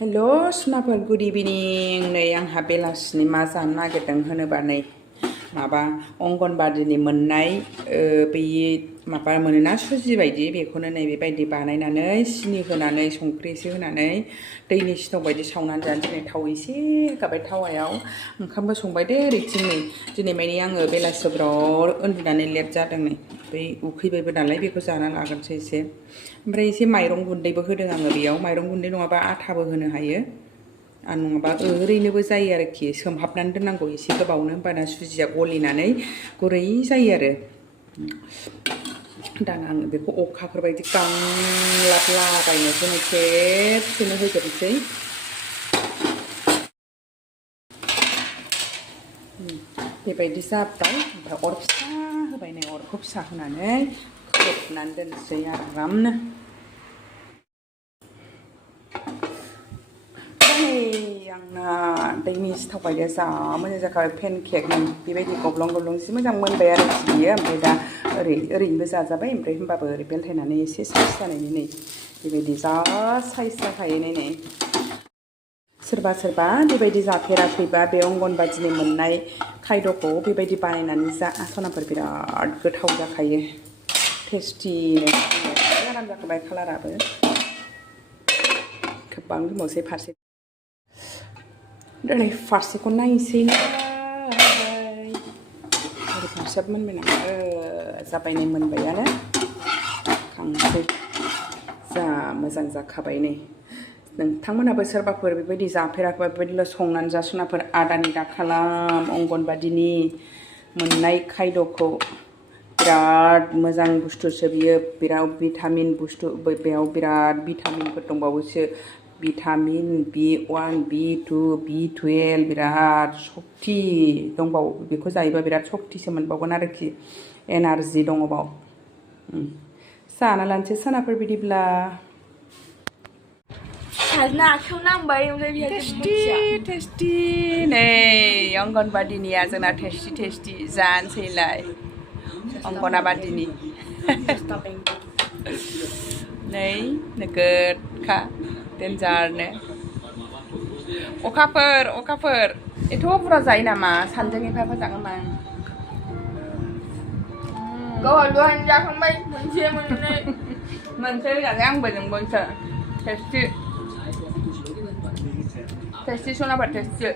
हेल' सुनाफोर good इभिनिं नै आंहा बेलासिनि मा जानो नागिरदों होनोबा नै माबा अंगनबादिनि मोननाय बै माबा मोनोना सुजि बायदि बेखौनो नै बेबायदि बानायनानै सिनि होनानै संख्रि एसे होनानै दैनि सिथाव बायदि सावनानै जानो दिनै थाव एसे होखाबाय थावायाव ओंखामबो संबाय दे ओरैथिं नै दिनै मानि आङो बेलासियाव बिराद उन्दुनानै लेट जादों नै बै उखैबायबो नालाय बेखौ जाना लागोनसै एसे ओमफ्राय एसे माइरं गुन्दैबो होदों आङो बेयाव माइरं गुन्दै नङाबा आथाबो होनो हायो आरो नङाबा ओरैनोबो जायो आरोखि सोमहाबनानै दोननांगौ एसे गोबावनो होमबाना सुजिया गलिनानै गुरै जायो आरो दाना आङो बेखौ अखाफोर बायदि गांलाबलाबायनोसै खेबसेनो होजोबनोसै बेबायदि जाबाय ओमफ्राय अर फिसा होबाय नै अरखौ फिसा होनानै खोबनानै दोनसै आरामनो आंना दैनि सिथाव बायदिया जा मोजां जाखाबाय पेनकेक बेबायदि गब्लं गब्लं जि मोजां मोनबाय आरोखि बियो ओमफ्राय दा ओरैनोबो जाजाबाय ओमफ्राय होमबाबो ओरै बेलथायनानै एसे साइज जानायनि नै बेबायदि जा साइज जाखायो नै सोरबा सोरबा बेबायदि जाफेराखैबा बे अंगनबादिनि मोननाय खायद'खौ बेबायदि बानायनानै जा सनाफोर बिराद गोथाव जाखायो टेस्टिनो आराम जाखाबाय कालाराबो गोबां दंबावसै फारसे दिनै फारसेखौ नायनोसै ओरै फारसेयाबो मोनबाय नामा जाबाय नै मोनबायानो खांसै जा मोजां जाखाबाय नै नोंथांमोनाबो सोरबाफोर बेबायदि जाफेराखैबा बेबायदिल' संनानै जा सुनाफोर आदानि दा खालाम अंगनबादिनि मोननाय खायद'खौ बिराद मोजां बुस्थुसो बियो बिराद भिटामिन बुस्थु बेयाव बिराद भिटामिनफोर दंबावोसो भिटामिन B1 B2 B12 बिराद सक्ति दंबावो बेखौ जायोबा बिराद सक्तिसो मोनबावगोन आरोखि एनार्जि दङ बाव जाना लानोसै सोनाफोर बिदिब्ला टेस्टि नै अंगनबादिनिया जोंना टेस्टि जानोसैलाय अंगनाबादिनि नै नोगोदखा देन्जारनो अखाफोर एथ' बुरजा जायो नामा सानजोंनिफ्राय मोजां नामा गावहाल' जाखांबाय मोनसे जानाय आंबो नोंबोसो टेस्टि सनाफोर टेस्टि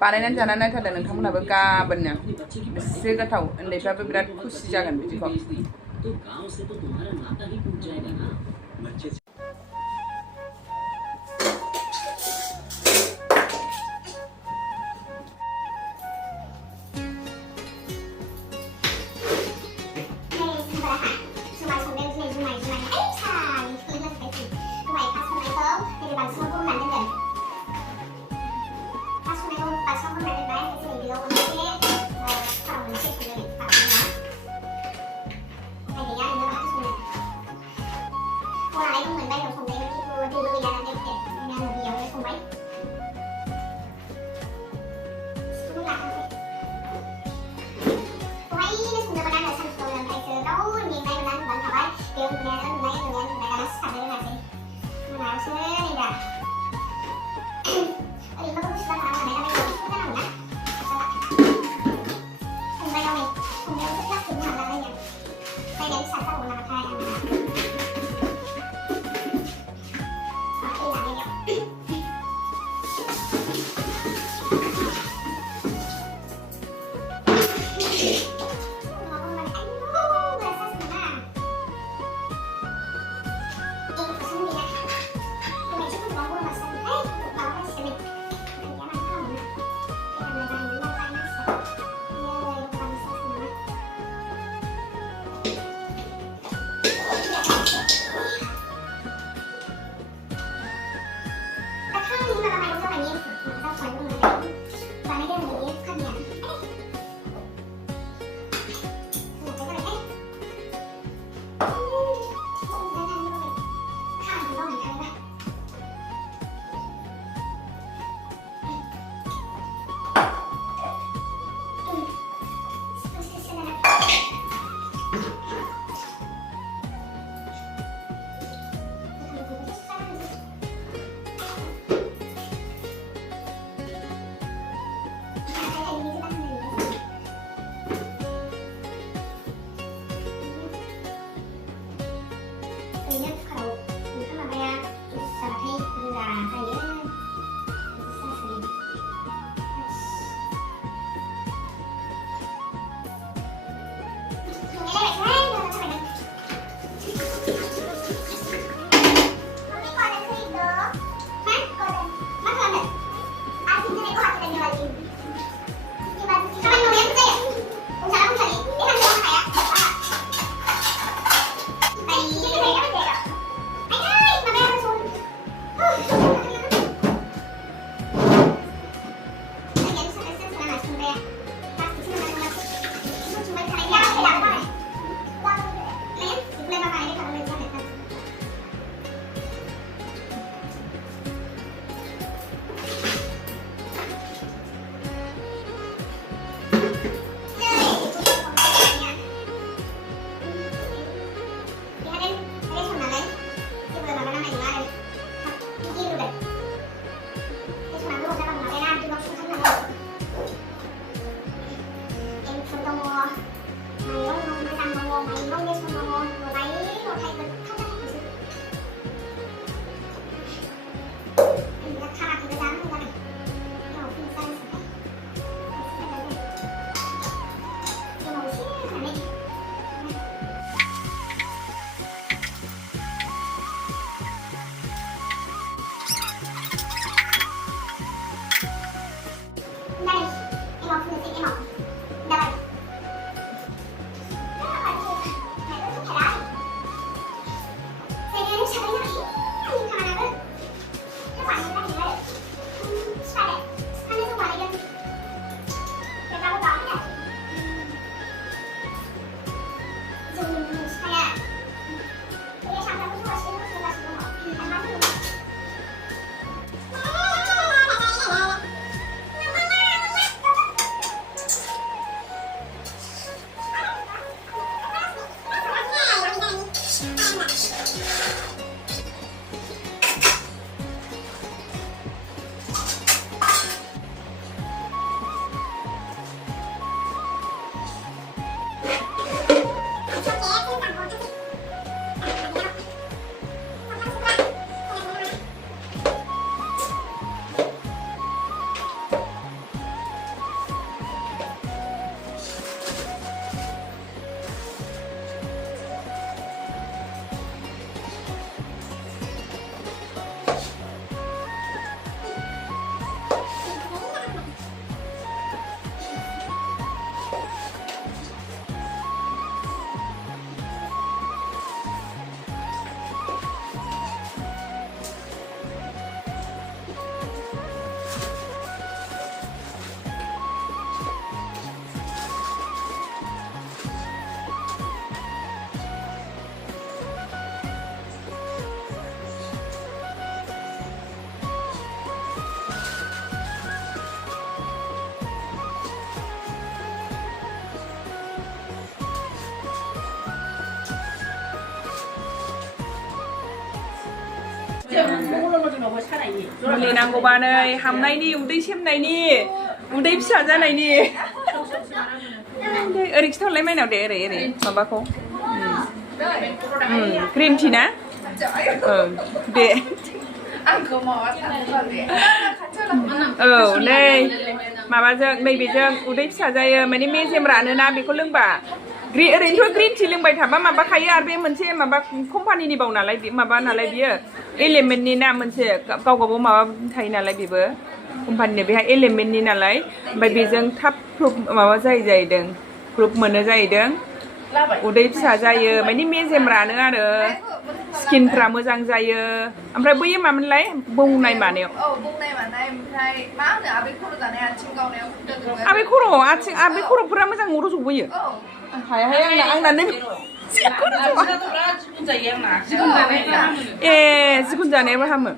बानायनानै जानानै नायथारदों नोंथांमोनहाबो गाबोननो एसे गोथाव उन्दैफ्राबो बिराद खुसि जागोन बिदिखौ मुलि नांगौबा नै हामनायनि उदै सेमनायनि उदै फिसा जानायनि ओरै खिथाहरलाय माइनाव दे ओरै ओरै माबाखौ ग्रिन टि ना दे औ नै माबाजों नैबेजों उदै फिसा जायो माने मेजेम रानोना बेखौ लोंबा ओरैनोथ' ग्रिन टि लोंबाय थाबा माबाखायो आरो बे मोनसे माबा कम्पानिनि बाव नालाय माबा नालाय बियो एलिमेन्टनि ना मोनसे गाव गावबाव माबा थायो नालाय बेबो कम्पानिनि बेहा एलिमेन्टनि नालाय ओमफ्राय बेजों थाब प्रुफ माबा जाहैदों प्रुफ मोनो जाहैदों उदै फिसा जायो माने मेजेम रानो आरो स्किनफ्रा मोजां जायो ओमफ्राय बैयो मामोनलाय बौनाय मानायाव बौनाय मानाय ओमफ्राय मा होनो आबै खर' जानाय आथिं गावनायाव आबै खर'फोरा मोजां रज'बोयो हायाहाय आंना नै जिखुनु जानायाबो हामो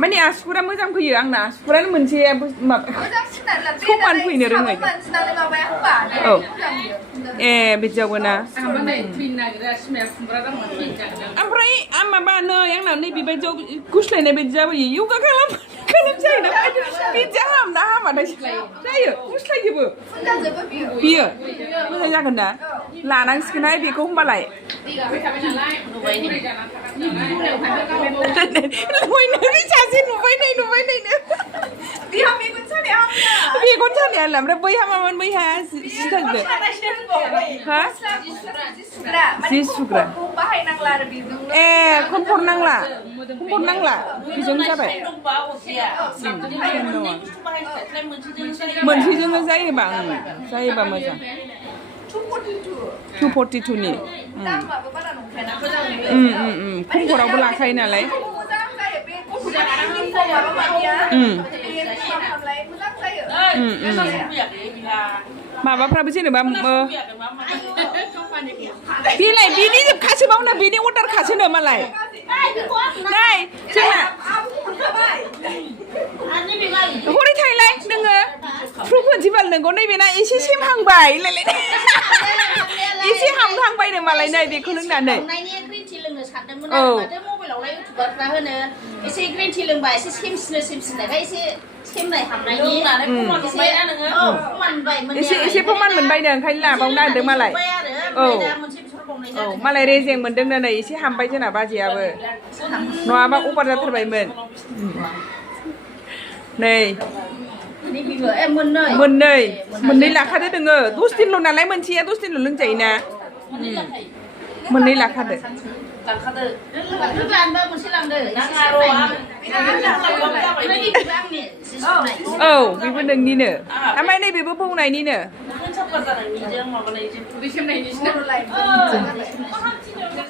माने आसुगुरा मोजां फैयो आंना आसुगुरानो मोनसे समान फैनो रोङै औ बिदियावबो ना ओमफ्राय माबा नै आंना नै बेबायदियाव गुस्लायनाय बायदि जाबोयो योगा खालामजायोना बिदि हामना हामाथाय जायो गुस्लायजोबो बियो मोजां जागोन ना लानांसिगोनहाय बेखौ होमबालाय मेगन सानायालाय ओमफ्राय बैहा मामोन बैहा सिथारदो जि सुग्रा कम्फर्ट नांला बेजों जाबाय मोनसेजोंनो जायोबा मोजां 242 नि कम्फर्टआवबो लाखायो नालाय माबा माबियाทำอะไรमोजां जायो माबाफ्राबो जेनेबा बिलाय बिनि जोबखासोबावनो बिनि अर्डार खासोनो मालाय नै जोंना हरै थाइलाय नोङो प्रिन्सिपाल नोंगौ नैबेना एसे सेमहांबाय एसे हामहांबायनो मालाय नै बेखौ लोंनानै औ माथो मबाइलावलाय इउटिउबारफ्रा होनो एसे ग्रिन टि लोंबा एसे सेमसिननायखाय एसे सेमनाय हाबनायनि एसे प्रमान मोनबायनो ओंखायनो लाबावनो नागिरदों मालाय औ औ मालाय रेजें मोनदोंनो नै एसे हामबाय जोंना बाजैयाबो नङाबा अभार जाथारबायमोन नै मोननै लाखादो नोङो 10 दिनल' नालाय मोनसेया 10 दिनल' लोंजायोना मोननै लाखादो औ बेबो नोंनिनो ओमफ्राय नैबेबो बौनायनिनो